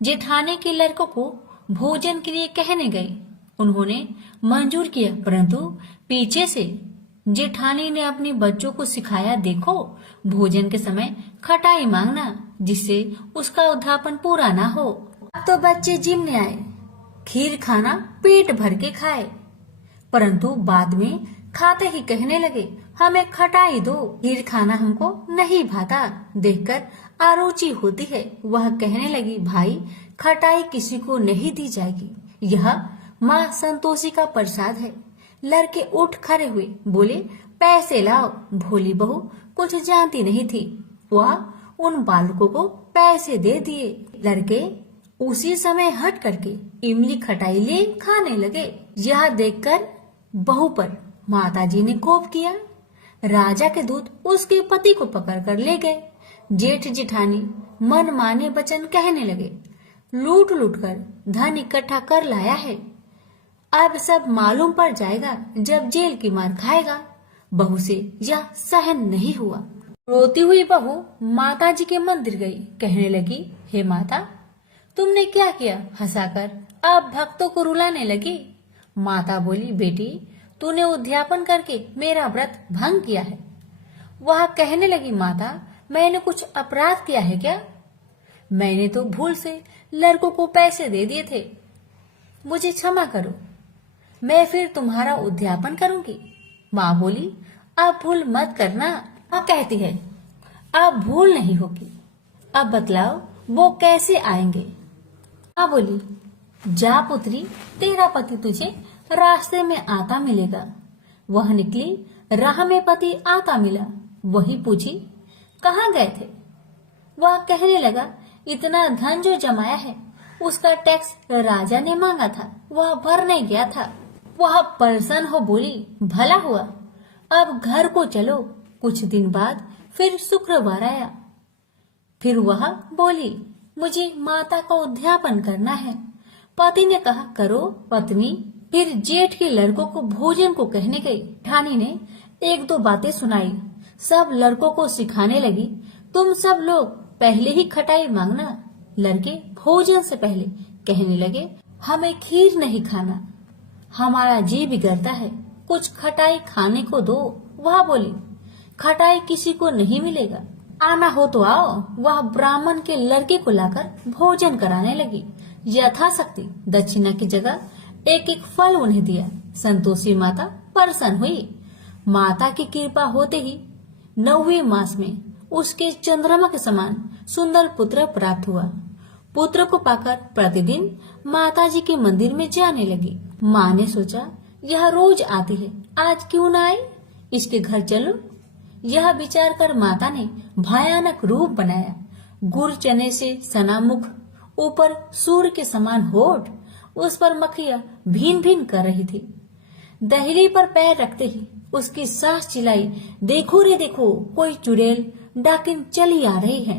जेठानी के लड़कों को भोजन के लिए कहने गई। उन्होंने मंजूर किया, परंतु पीछे से जेठानी ने अपने बच्चों को सिखाया, देखो भोजन के समय खटाई मांगना, जिससे उसका उद्यापन पूरा ना हो। अब तो बच्चे जिमने आए, खीर खाना पेट भर के खाए, परंतु बाद में खाते ही कहने लगे, हमें खटाई दो, खीर खाना हमको नहीं भाता, देखकर अरुचि होती है। वह कहने लगी, भाई खटाई किसी को नहीं दी जाएगी, यह माँ संतोषी का प्रसाद है। लड़के उठ खड़े हुए, बोले, पैसे लाओ। भोली बहू कुछ जानती नहीं थी, वह उन बालकों को पैसे दे दिए। लड़के उसी समय हट करके इमली खटाई ले खाने लगे। यह देखकर बहू पर माताजी ने कोप किया। राजा के दूत उसके पति को पकड़कर ले गए। जेठ जेठानी मन माने वचन कहने लगे, लूट लूट कर धन इकट्ठा कर लाया है, अब सब मालूम पड़ जाएगा जब जेल की मार खाएगा। बहू से यह सहन नहीं हुआ। रोती हुई बहू माता जी के मंदिर गई। कहने लगी, हे माता, तुमने क्या किया। हंसाकर अब भक्तों को रुलाने लगी। माता बोली, बेटी तूने उद्यापन करके मेरा व्रत भंग किया है। वह कहने लगी, माता मैंने कुछ अपराध किया है क्या। मैंने तो भूल से लड़कों को पैसे दे दिए थे, मुझे क्षमा करो, मैं फिर तुम्हारा उद्यापन करूंगी। माँ बोली, अब भूल मत करना। माँ कहती है, अब भूल नहीं होगी, अब बतलाओ वो कैसे आएंगे। माँ बोली, जा पुत्री, तेरा पति तुझे रास्ते में आता मिलेगा। वह निकली, राह में पति आता मिला। वही पूछी, कहाँ गए थे। वह कहने लगा, इतना धन जो जमाया है उसका टैक्स राजा ने मांगा था, वह भरने गया था। वह प्रसन्न हो बोली, भला हुआ, अब घर को चलो। कुछ दिन बाद फिर शुक्रवार आया। फिर वह बोली, मुझे माता का उद्यापन करना है। पति ने कहा, करो पत्नी। फिर जेठ के लड़कों को भोजन को कहने गई। ठानी ने एक दो बातें सुनाई। सब लड़कों को सिखाने लगी, तुम सब लोग पहले ही खटाई मांगना। लड़के भोजन से पहले कहने लगे, हमें खीर नहीं खाना, हमारा जी बिगड़ता है, कुछ खटाई खाने को दो। वह बोली, खटाई किसी को नहीं मिलेगा, आना हो तो आओ। वह ब्राह्मण के लड़के को लाकर भोजन कराने लगी। यथाशक्ति दक्षिणा की जगह एक एक फल उन्हें दिया। संतोषी माता प्रसन्न हुई। माता की कृपा होते ही 9वें मास में उसके चंद्रमा के समान सुंदर पुत्र प्राप्त हुआ। पुत्र को पाकर प्रतिदिन माताजी के मंदिर में जाने लगी। माँ ने सोचा, यह रोज आती है, आज क्यों न आई, इसके घर चलो। यह विचार कर माता ने भयानक रूप बनाया। गुड़ चने से सना मुख, ऊपर सूर्य के समान होठ, उस पर मक्खियां भीन भीन कर रही थी। दहली पर पैर रखते ही उसकी सास चिल्लाई, देखो रे देखो, कोई चुड़ैल डाकिन चली आ रही है,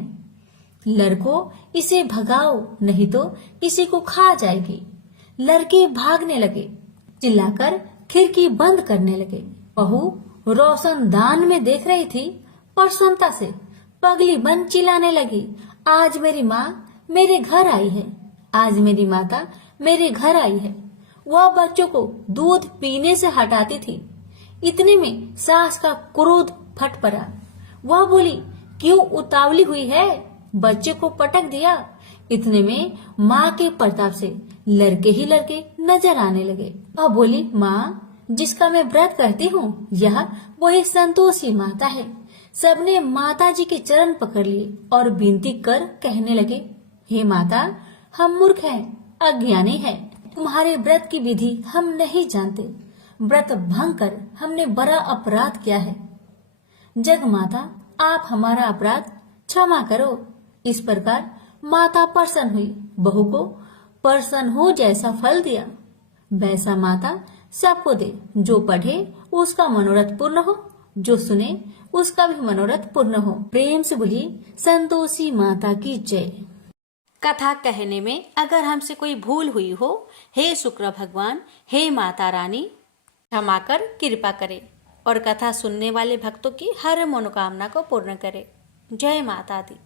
लड़कों इसे भगाओ नहीं तो किसी को खा जाएगी। लड़के भागने लगे, चिल्लाकर खिड़की बंद करने लगे। बहू रोशनदान में देख रही थी, प्रसन्नता से पगली बन चिल्लाने लगी, आज मेरी माँ मेरे घर आई है। आज मेरी माता मेरे घर आई है। वह बच्चों को दूध पीने से हटाती थी। इतने में सास का क्रोध फट पड़ा। वह बोली, क्यों उतावली हुई है? बच्चे को पटक दिया। इतने में माँ के प्रताप से लड़के ही लड़के नजर आने लगे। वह बोली, माँ, जिसका मैं व्रत करती हूँ, यह वही संतोषी माता है। सबने माता जी के चरण पकड़ लिए और विनती कर कहने लगे, हे माता, हम मूर्ख हैं, अज्ञानी हैं। तुम्हारे व्रत की विधि हम नहीं जानते। व्रत भंग कर हमने बड़ा अपराध किया है। जग माता, आप हमारा अपराध क्षमा करो। इस प्रकार माता प्रसन्न हुई। बहू को प्रसन्न हो जैसा फल दिया, वैसा माता सबको दे। जो पढ़े उसका मनोरथ पूर्ण हो, जो सुने उसका भी मनोरथ पूर्ण हो। प्रेम से बोलिए संतोषी माता की जय। कथा कहने में अगर हमसे कोई भूल हुई हो, हे शुक्र भगवान, हे माता रानी, क्षमा कर कृपा करे और कथा सुनने वाले भक्तों की हर मनोकामना को पूर्ण करे। जय माता दी।